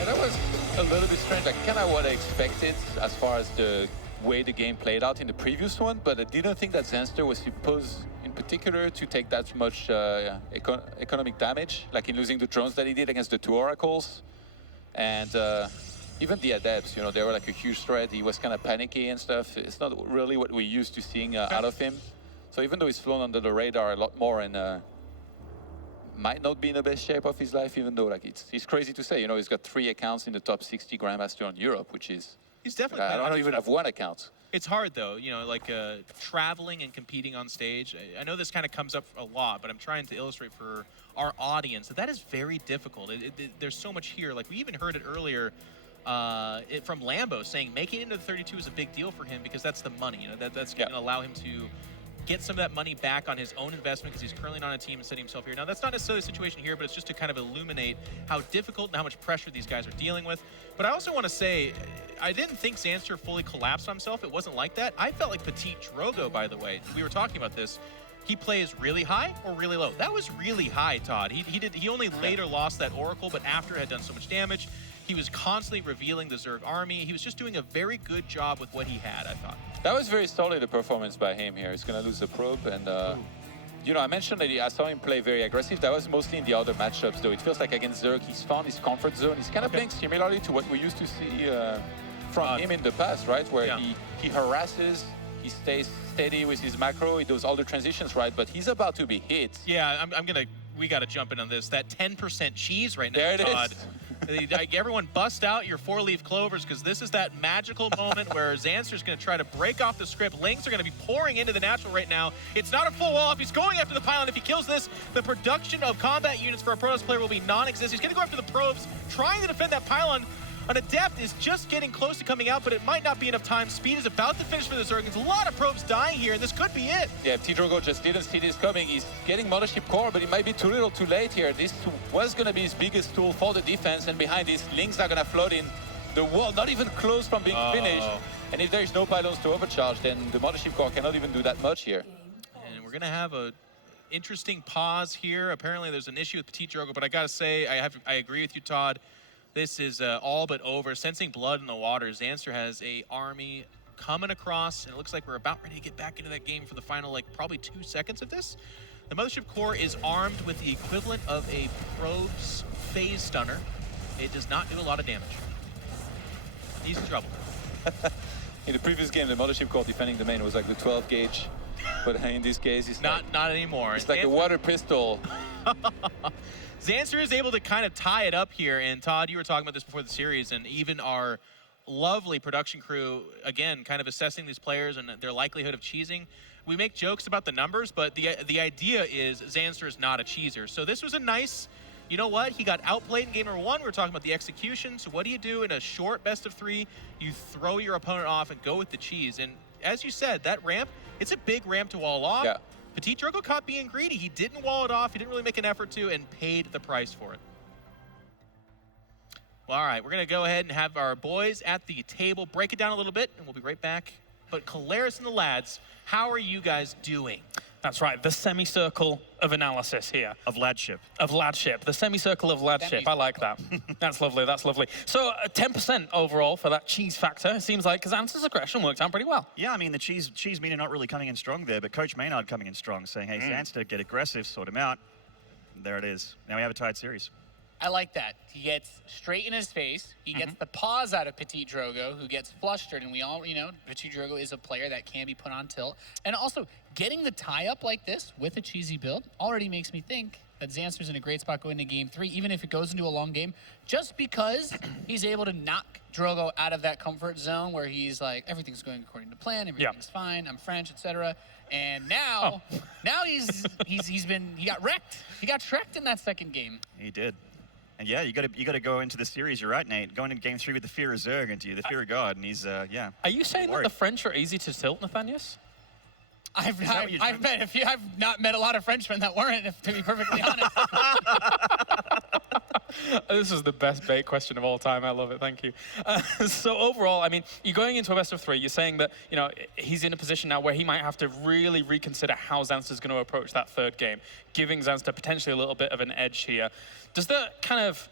And that was a little bit strange, like kind of what I expected as far as the way the game played out in the previous one, but I didn't think that Zanster was supposed, in particular, to take that much economic damage, like in losing the drones that he did against the 2 oracles. And even the adepts, you know, they were like a huge threat. He was kind of panicky and stuff. It's not really what we're used to seeing out of him. So even though he's flown under the radar a lot more and might not be in the best shape of his life, even though like it's crazy to say, you know, he's got 3 accounts in the top 60 Grandmaster in Europe, which is, he's definitely I don't even have 1 account. It's hard, though, you know, like traveling and competing on stage. I know this kind of comes up a lot, but I'm trying to illustrate for our audience that is very difficult. There's so much here. Like, we even heard it earlier from Lambo saying making it into the 32 is a big deal for him because that's the money. You know, that's going to allow him to get some of that money back on his own investment because he's currently not on a team and setting himself here. Now, that's not necessarily the situation here, but it's just to kind of illuminate how difficult and how much pressure these guys are dealing with. But I also want to say, I didn't think Zanster fully collapsed on himself. It wasn't like that. I felt like Ptitdrogo, by the way, we were talking about this, he plays really high or really low. That was really high, Todd. He only later lost that Oracle, but after it had done so much damage, he was constantly revealing the Zerg army. He was just doing a very good job with what he had, I thought. That was very solid, a performance by him here. He's going to lose the probe. And, you know, I mentioned that I saw him play very aggressive. That was mostly in the other matchups, though. It feels like against Zerg, he's found his comfort zone. He's kind of playing similarly to what we used to see from him in the past, right? Where he harasses, he stays steady with his macro, he does all the transitions right, but he's about to be hit. Yeah, we got to jump in on this. That 10% cheese right now, there it Todd. is. Like, everyone bust out your 4-leaf clovers, because this is that magical moment where Zanster's going to try to break off the script. Lings are going to be pouring into the natural right now. It's not a full wall. If he's going after the pylon, if he kills this, the production of combat units for a Protoss player will be non-existent. He's going to go after the probes, trying to defend that pylon. An Adept is just getting close to coming out, but it might not be enough time. Speed is about to finish for the Zergans. A lot of probes dying here, and this could be it. Yeah, Ptitdrogo just didn't see this coming. He's getting Mothership Core, but it might be too little too late here. This was going to be his biggest tool for the defense, and behind this, Lings are going to float in. The wall not even close from being finished. And if there is no pylons to overcharge, then the Mothership Core cannot even do that much here. And we're going to have a interesting pause here. Apparently there's an issue with Ptitdrogo, but I got to say, I agree with you, Todd. This is all but over. Sensing blood in the water, Zanster has a army coming across, and it looks like we're about ready to get back into that game for the final, like, probably 2 seconds of this. The Mothership Core is armed with the equivalent of a probe's phase stunner. It does not do a lot of damage. He's in trouble. In the previous game, the Mothership Core defending the main was like the 12 gauge, but in this case, it's not anymore. It's like a water pistol. Zanster is able to kind of tie it up here, and Todd, you were talking about this before the series, and even our lovely production crew, again, kind of assessing these players and their likelihood of cheesing. We make jokes about the numbers, but the idea is Zanster is not a cheeser. So this was a nice, you know what, he got outplayed in game number 1. We were talking about the execution. So what do you do in a short best of 3? You throw your opponent off and go with the cheese. And as you said, that ramp, it's a big ramp to wall off. Yeah. Ptitdrogo caught being greedy. He didn't wall it off. He didn't really make an effort to, and paid the price for it. Well, all right, we're going to go ahead and have our boys at the table break it down a little bit, and we'll be right back. But Caleres and the lads, how are you guys doing? That's right, the semicircle of analysis here. Of ladship. Of ladship, the semicircle of ladship. I like that. That's lovely, that's lovely. So 10% overall for that cheese factor. It seems like Zanster's aggression worked out pretty well. Yeah, I mean, the cheese meter not really coming in strong there, but Coach Maynard coming in strong, saying, hey, Zanster, get aggressive, sort him out. There it is. Now we have a tied series. I like that. He gets straight in his face. He gets the pause out of Ptitdrogo, who gets flustered. And we all, you know, Ptitdrogo is a player that can be put on tilt. And also, getting the tie-up like this with a cheesy build already makes me think that Zanster's in a great spot going into game 3, even if it goes into a long game, just because he's able to knock Drogo out of that comfort zone where he's like, everything's going according to plan, everything's fine, I'm French, etc. And now, he got wrecked. He got Shrek'd in that second game. He did. And yeah, you got to go into the series. You're right, Nate. Going into game 3 with the fear of Zerg into you, the fear of God, and he's yeah. Are you saying that the French are easy to tilt, Nathanius? I've not met a lot of Frenchmen that weren't, to be perfectly honest. This is the best bait question of all time. I love it. Thank you. So overall, I mean, you're going into a best of 3. You're saying that, you know, he's in a position now where he might have to really reconsider how Zanster's going to approach that third game, giving Zanster potentially a little bit of an edge here. Does that kind of...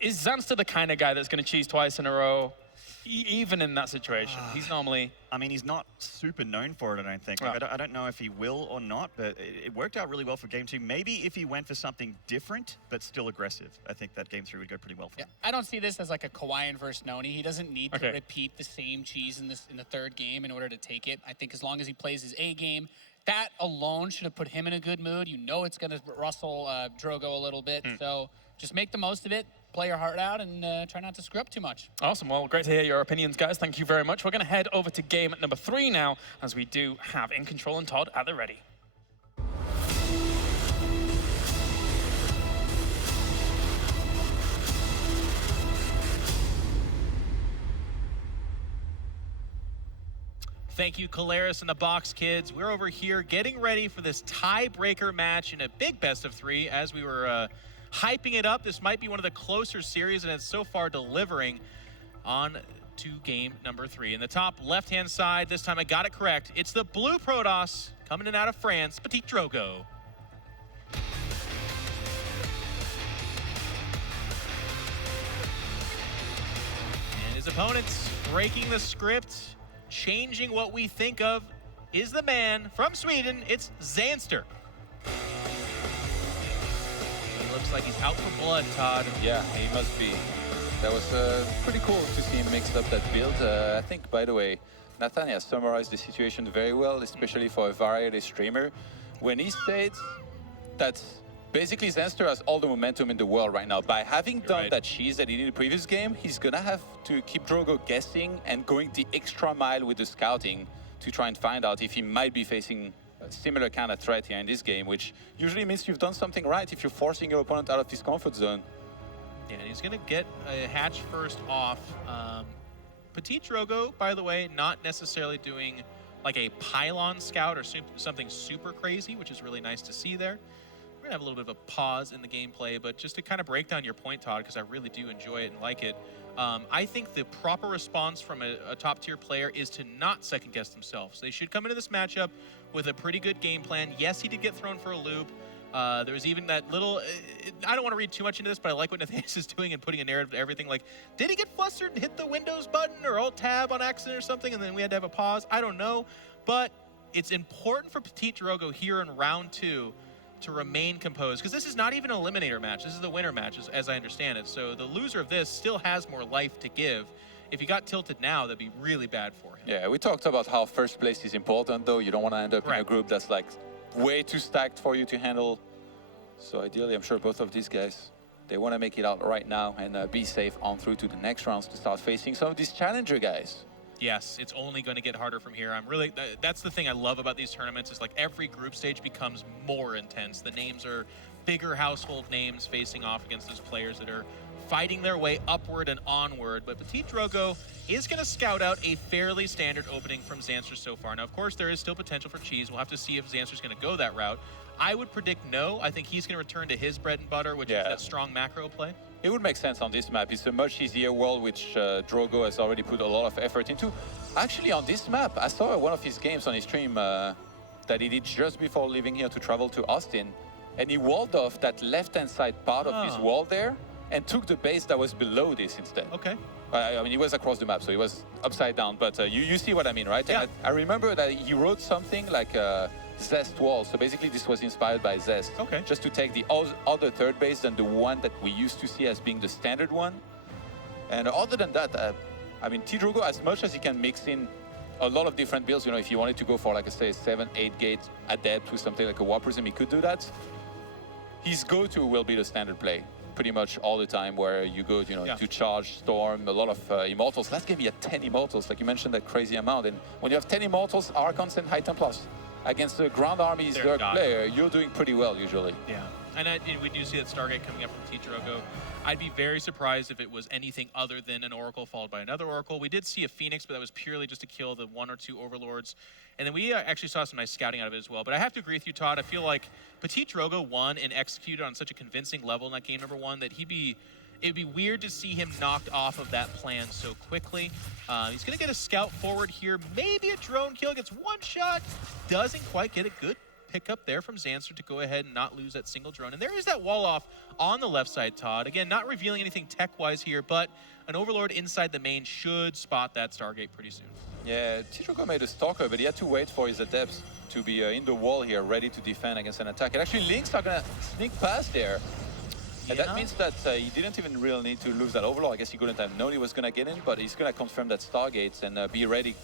Is Zanster the kind of guy that's going to cheese twice in a row? Even in that situation, he's normally... I mean, he's not super known for it, I don't think. Like, I don't know if he will or not, but it worked out really well for Game 2. Maybe if he went for something different, but still aggressive, I think that Game 3 would go pretty well for him. I don't see this as like a Kawhian versus Noni. He doesn't need to repeat the same cheese in the third game in order to take it. I think as long as he plays his A game, that alone should have put him in a good mood. You know it's going to rustle Drogo a little bit, so just make the most of it. Play your heart out and try not to screw up too much. Awesome. Well, great to hear your opinions, guys. Thank you very much. We're going to head over to game number 3 now, as we do have In Control and Todd at the ready. Thank you, Caleres and the Box Kids. We're over here getting ready for this tiebreaker match in a big best of 3. As we were hyping it up, this might be one of the closer series, and it's so far delivering on to game number 3. In the top left-hand side, this time I got it correct. It's the blue Protoss coming in out of France, Ptitdrogo. And his opponents breaking the script, changing what we think of is the man from Sweden. It's Zanster. He looks like he's out for blood, Todd. Yeah, he must be. That was pretty cool to see him mix up that build. I think, by the way, Nathan has summarized the situation very well, especially for a variety streamer, when he states that basically Zanster has all the momentum in the world right now. By having done that cheese that he did in the previous game, he's gonna have to keep Drogo guessing and going the extra mile with the scouting to try and find out if he might be facing a similar kind of threat here in this game, which usually means you've done something right if you're forcing your opponent out of his comfort zone. Yeah, and he's going to get a hatch first off. Ptitdrogo, by the way, not necessarily doing like a pylon scout or something super crazy, which is really nice to see there. We're going to have a little bit of a pause in the gameplay, but just to kind of break down your point, Todd, because I really do enjoy it and like it. I think the proper response from a top-tier player is to not second-guess themselves. They should come into this matchup with a pretty good game plan. Yes, he did get thrown for a loop. There was even that little, I don't want to read too much into this, but I like what Nathaniel is doing and putting a narrative to everything. Like, did he get flustered and hit the Windows button or Alt-Tab on accident or something, and then we had to have a pause? I don't know. But it's important for Ptitdrogo here in round 2 to remain composed, because this is not even an eliminator match. This is the winner match, as I understand it. So the loser of this still has more life to give. If he got tilted now, that'd be really bad for him. Yeah, we talked about how first place is important, though. You don't want to end up in a group that's like way too stacked for you to handle. So ideally, I'm sure both of these guys, they want to make it out right now and be safe on through to the next rounds to start facing some of these challenger guys. Yes, it's only going to get harder from here. That's the thing I love about these tournaments, is like every group stage becomes more intense. The names are bigger household names facing off against those players that are fighting their way upward and onward. But Ptitdrogo is going to scout out a fairly standard opening from Zanster so far. Now, of course, there is still potential for cheese. We'll have to see if Zanster's going to go that route. I would predict no. I think he's going to return to his bread and butter, which is that strong macro play. It would make sense on this map. It's a much easier world, which Drogo has already put a lot of effort into. Actually, on this map, I saw one of his games on his stream that he did just before leaving here to travel to Austin. And he walled off that left-hand side part of his wall there and took the base that was below this instead. Okay. I mean, he was across the map, so he was upside down. But you see what I mean, right? Yeah. And I remember that he wrote something like Zest wall. So basically, this was inspired by Zest. Okay. Just to take the other third base than the one that we used to see as being the standard one. And other than that, I mean, Ptitdrogo, as much as he can mix in a lot of different builds, you know, if you wanted to go for, like I say, 7-8 gate adept with something like a War Prism, he could do that. His go-to will be the standard play, pretty much all the time, where you go, you know, to charge, storm, a lot of immortals. Last game he had 10 immortals, like you mentioned, that crazy amount. And when you have 10 immortals, Archons and High Templars against the Ground Army Zerg player, you're doing pretty well usually. Yeah, and we do see that Stargate coming up from Ptitdrogo. I'd be very surprised if it was anything other than an Oracle followed by another Oracle. We did see a Phoenix, but that was purely just to kill the 1 or 2 Overlords. And then we actually saw some nice scouting out of it as well. But I have to agree with you, Todd. I feel like Ptitdrogo won and executed on such a convincing level in that game number 1 that it'd be weird to see him knocked off of that plan so quickly. He's going to get a scout forward here. Maybe a drone kill, gets one shot. Doesn't quite get a good pick up there from Zanster to go ahead and not lose that single drone. And there is that wall off on the left side, Todd. Again, not revealing anything tech-wise here, but an Overlord inside the main should spot that Stargate pretty soon. Yeah, Ptitdrogo made a Stalker, but he had to wait for his Adepts to be in the wall here, ready to defend against an attack. And actually, Lynx are going to sneak past there. And that means that he didn't even really need to lose that Overlord. I guess he couldn't have known he was going to get in, but he's going to confirm that Stargates and be ready,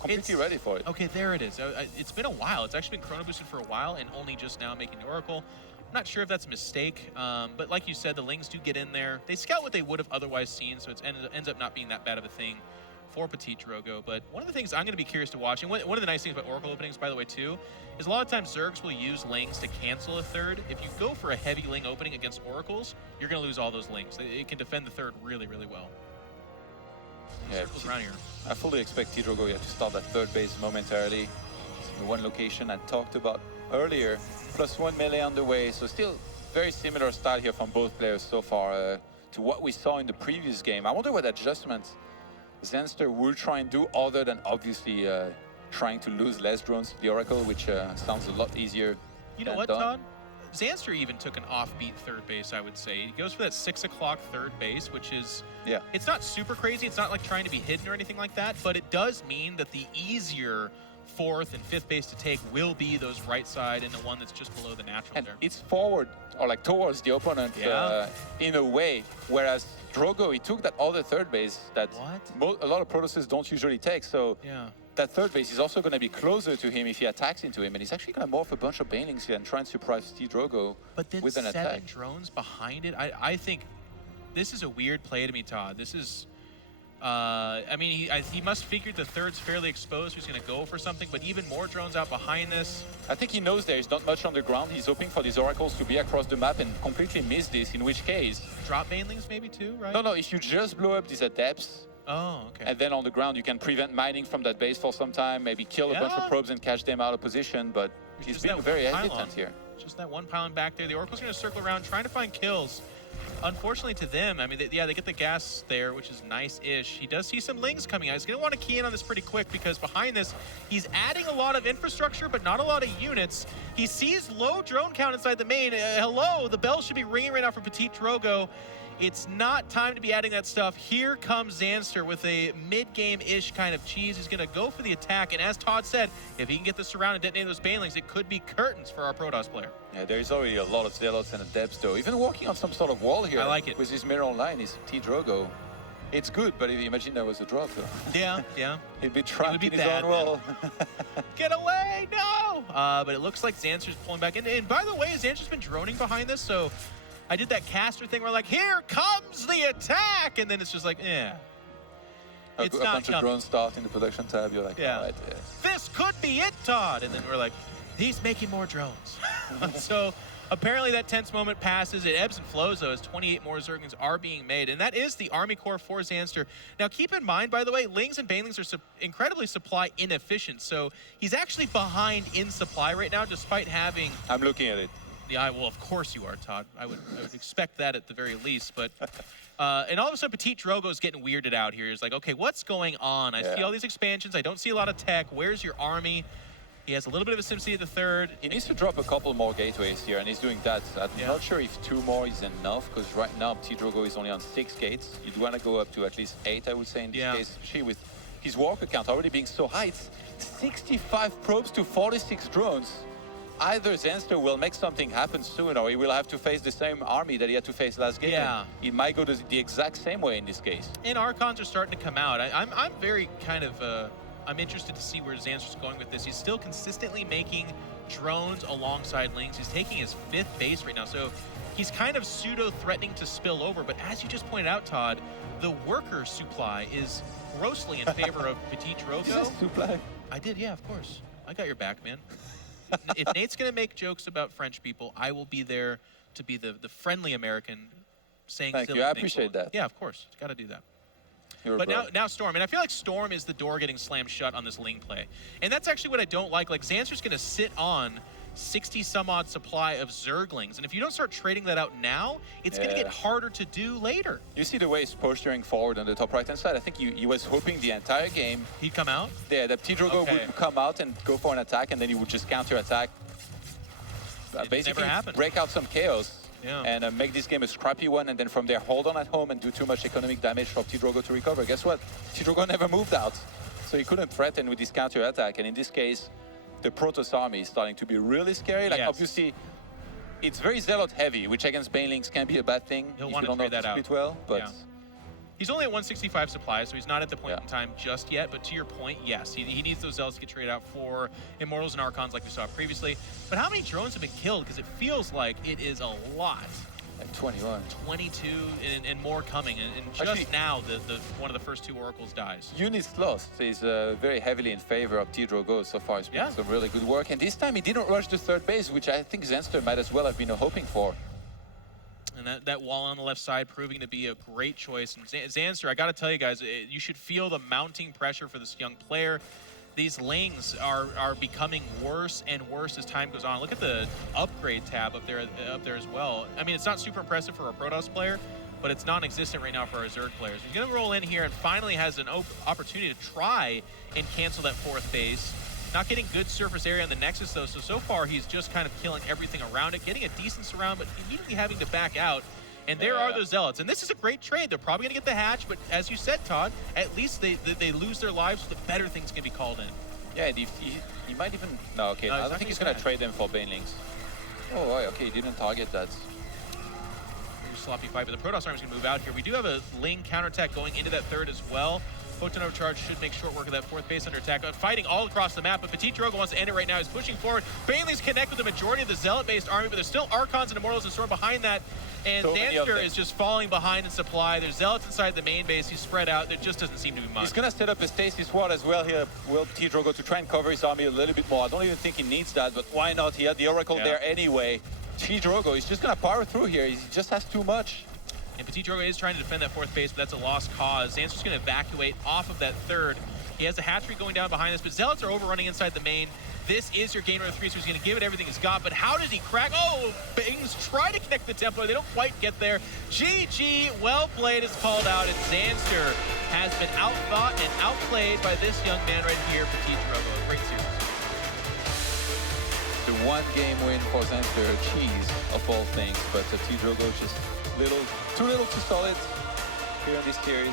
completely ready for it. Okay, there it is. It's been a while. It's actually been chrono boosted for a while and only just now making the Oracle. I'm not sure if that's a mistake, but like you said, the Lings do get in there. They scout what they would have otherwise seen, so it ends up not being that bad of a thing for Ptitdrogo. But one of the things I'm going to be curious to watch, and one of the nice things about Oracle openings, by the way, too, is a lot of times Zergs will use Lings to cancel a third. If you go for a heavy Ling opening against Oracles, you're going to lose all those Lings. It can defend the third really, really well. Yeah, around here. I fully expect Ptitdrogo to start that third base momentarily. The one location I talked about earlier, +1 melee on the way, so still very similar style here from both players so far to what we saw in the previous game. I wonder what adjustments Zanster will try and do, other than obviously trying to lose less drones to the Oracle, which sounds a lot easier. You know than what, done. Todd? Zanster even took an offbeat third base, I would say. He goes for that 6 o'clock third base, which is, it's not super crazy. It's not like trying to be hidden or anything like that, but it does mean that the easier fourth and fifth base to take will be those right side and the one that's just below the natural And there. it's forward, or like towards the opponent in a way, whereas Drogo, he took that other third base that a lot of Protoss don't usually take, so that third base is also going to be closer to him if he attacks into him, and he's actually going to morph a bunch of Banelings here and try and surprise Ptitdrogo with an attack. 7 drones behind it, I think this is a weird play to me, Todd. This is, I mean, he must figure the third's fairly exposed, he's going to go for something, but even more drones out behind this. I think he knows there is not much on the ground. He's hoping for these Oracles to be across the map and completely miss this, in which case... Drop Banelings maybe too, right? No, if you just blow up these Adepts, and then on the ground you can prevent mining from that base for some time, maybe kill a bunch of probes and catch them out of position, but he's being very hesitant here. Just that one pylon back there. The Oracle's going to circle around, trying to find kills. Unfortunately to them, I mean, they get the gas there, which is nice-ish. He does see some Lings coming out. He's going to want to key in on this pretty quick because behind this, he's adding a lot of infrastructure, but not a lot of units. He sees low drone count inside the main. Hello, the bell should be ringing right now for Ptitdrogo. It's not time to be adding that stuff. Here comes Zanster with a mid-game-ish kind of cheese. He's going to go for the attack, and as Todd said, if he can get this surround and detonate those Banelings, it could be curtains for our Protoss player. Yeah, there is already a lot of Zealots and Adepts, though. Even working on some sort of wall here. I like it. With his mineral line is Ptitdrogo. It's good, but if you imagine there was a drop, though. Yeah. He'd be trapped in his bad, own wall. Get away, no! But it looks like Zanster's pulling back in. And by the way, Zanster's been droning behind this, so I did that caster thing where like, here comes the attack! And then it's just like, A bunch of drones start in the production tab, you're like, all right, this could be it, Todd! And then we're like, he's making more drones. So apparently that tense moment passes. It ebbs and flows, though, as 28 more Zerglings are being made. And that is the Army Corps for Zanster. Now, keep in mind, by the way, Lings and Banelings are incredibly supply inefficient. So he's actually behind in supply right now, despite having... I'm looking at it. Yeah, well, of course you are, Todd. I would expect that at the very least. But and all of a sudden, Ptitdrogo is getting weirded out here. He's like, okay, what's going on? I see all these expansions. I don't see a lot of tech. Where's your army? He has a little bit of a SimCity at the third. He needs to drop a couple more gateways here, and he's doing that. I'm not sure if 2 more is enough, because right now Ptitdrogo is only on 6 gates. You'd want to go up to at least 8, I would say, in this case, especially with his walker count already being so high. It's 65 probes to 46 drones. Either Zanster will make something happen soon, or he will have to face the same army that he had to face last game. Yeah. It might go the exact same way in this case. And Archons are starting to come out. I'm very kind of... I'm interested to see where Zanster's going with this. He's still consistently making drones alongside Lings. He's taking his 5th base right now, so he's kind of pseudo-threatening to spill over. But as you just pointed out, Todd, the worker supply is grossly in favor of Ptitdrogo. Is this supply? I did, yeah, of course. I got your back, man. If Nate's going to make jokes about French people, I will be there to be the friendly American saying Thank you, I appreciate that. Yeah, of course. Got to do that. But now Storm, and I feel like Storm is the door getting slammed shut on this Ling play. And that's actually what I don't like. Like, Zanster's going to sit on 60-some-odd supply of Zerglings, and if you don't start trading that out now, it's going to get harder to do later. You see the way he's posturing forward on the top right-hand side? I think he was hoping the entire game... He'd come out? Yeah, that Ptitdrogo would come out and go for an attack, and then he would just counter-attack. Basically, break out some chaos. And make this game a scrappy one, and then from there hold on at home and do too much economic damage for Ptitdrogo to recover. Guess what? Ptitdrogo never moved out, so he couldn't threaten with this counter attack. And in this case, the Protoss army is starting to be really scary. Like obviously, it's very Zealot heavy, which against Banelings can be a bad thing. He'll if want you to don't know trade that how to out. split well, but. He's only at 165 supply, so he's not at the point in time just yet. But to your point, yes, he needs those Zealots to get traded out for Immortals and Archons like we saw previously. But how many drones have been killed? Because it feels like it is a lot. Like 21. 22 and more coming. And just actually, now, one of the first 2 Oracles dies. Units lost is very heavily in favor of Ptitdrogo so far. It's been some really good work. And this time he didn't rush the 3rd base, which I think Zanster might as well have been hoping for. And that wall on the left side proving to be a great choice. And Zanster, I got to tell you guys, you should feel the mounting pressure for this young player. These Lings are becoming worse and worse as time goes on. Look at the upgrade tab up there as well. I mean, it's not super impressive for a Protoss player, but it's non-existent right now for our Zerg players. He's going to roll in here and finally has an opportunity to try and cancel that 4th base. Not getting good surface area on the Nexus, though, so far he's just kind of killing everything around it, getting a decent surround, but immediately having to back out. And there are those Zealots, and this is a great trade. They're probably going to get the hatch, but as you said, Todd, at least they lose their lives, so the better things can be called in. Yeah, he might even... No, okay, I don't think he's going to trade them for banelings. Oh, okay, he didn't target that. Sloppy fight, but the Protoss Army is going to move out here. We do have a Ling counterattack going into that 3rd as well. Photon Overcharge should make short work of that 4th base under attack. Fighting all across the map, but Ptitdrogo wants to end it right now. He's pushing forward. Banelings connect with the majority of the Zealot-based army, but there's still Archons and Immortals and Storm behind that. And Zanster is just falling behind in supply. There's Zealots inside the main base. He's spread out. There just doesn't seem to be much. He's going to set up a Stasis Ward as well here, Will Ptitdrogo, to try and cover his army a little bit more. I don't even think he needs that, but why not? He had the Oracle there anyway. Ptitdrogo is just going to power through here. He just has too much. And Ptitdrogo is trying to defend that 4th base, but that's a lost cause. Zanster's going to evacuate off of that 3rd. He has a hatchery going down behind us, but Zealots are overrunning inside the main. This is your game number 3, so he's going to give it everything he's got, but how does he crack? Oh, Bings try to connect the Templar. They don't quite get there. GG, well played is called out, and Zanster has been outthought and outplayed by this young man right here, Ptitdrogo. Great series. The 1-game win for Zanster, cheese of all things, but Ptitdrogo just too little, too solid here in this series.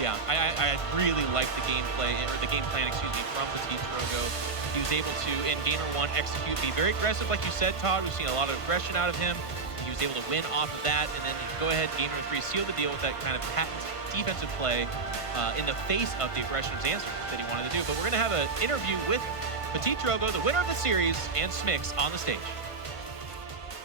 Yeah, I really like the gameplay, or the game plan, excuse me, from Ptitdrogo. He was able to, in Game 1, execute, be very aggressive, like you said, Todd. We've seen a lot of aggression out of him. He was able to win off of that, and then go ahead, Game 3, seal the deal with that kind of patent defensive play in the face of the aggression of Zanster that he wanted to do. But we're going to have an interview with Ptitdrogo, the winner of the series, and Smix on the stage.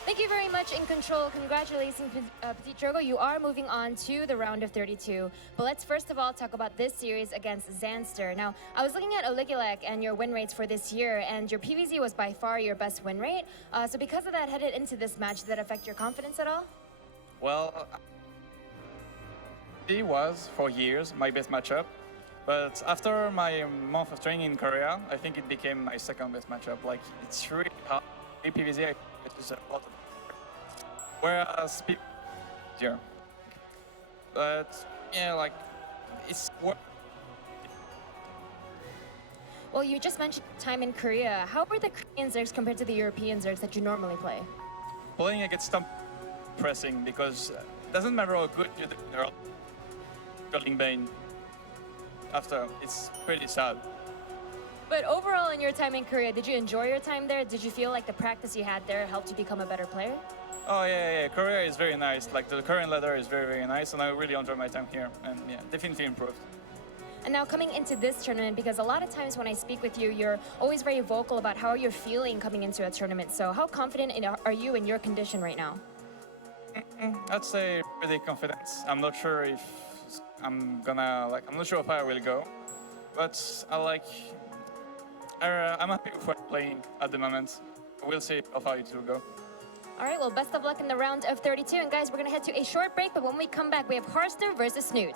Thank you very much, In Control. Congratulations, Ptitdrogo. You are moving on to the round of 32. But let's first of all talk about this series against Zanster. Now, I was looking at Oligulek and your win rates for this year, and your PVZ was by far your best win rate. So because of that, headed into this match, did that affect your confidence at all? Well, it was for years my best matchup. But after my month of training in Korea, I think it became my second best matchup. Like, it's really hard. PVZ, it is a lot of... Whereas people... Yeah. But, yeah, like, it's... Well, you just mentioned time in Korea. How were the Korean Zergs compared to the European Zergs that you normally play? Playing against them pressing, because it doesn't matter how good you do, they're all building Bane. After, it's pretty sad. But overall, in your time in Korea, did you enjoy your time there? Did you feel like the practice you had there helped you become a better player? Oh, yeah. Korea is very nice. Like, the current ladder is very, very nice, and I really enjoy my time here. And yeah, definitely improved. And now coming into this tournament, because a lot of times when I speak with you, you're always very vocal about how you're feeling coming into a tournament. So how confident are you in your condition right now? I'd say pretty confident. I'm not sure if I'm not sure if I will go, but I'm happy with what I'm playing at the moment. We'll see how far it will go. All right, well, best of luck in the round of 32. And guys, we're going to head to a short break, but when we come back, we have Harster versus Snoot.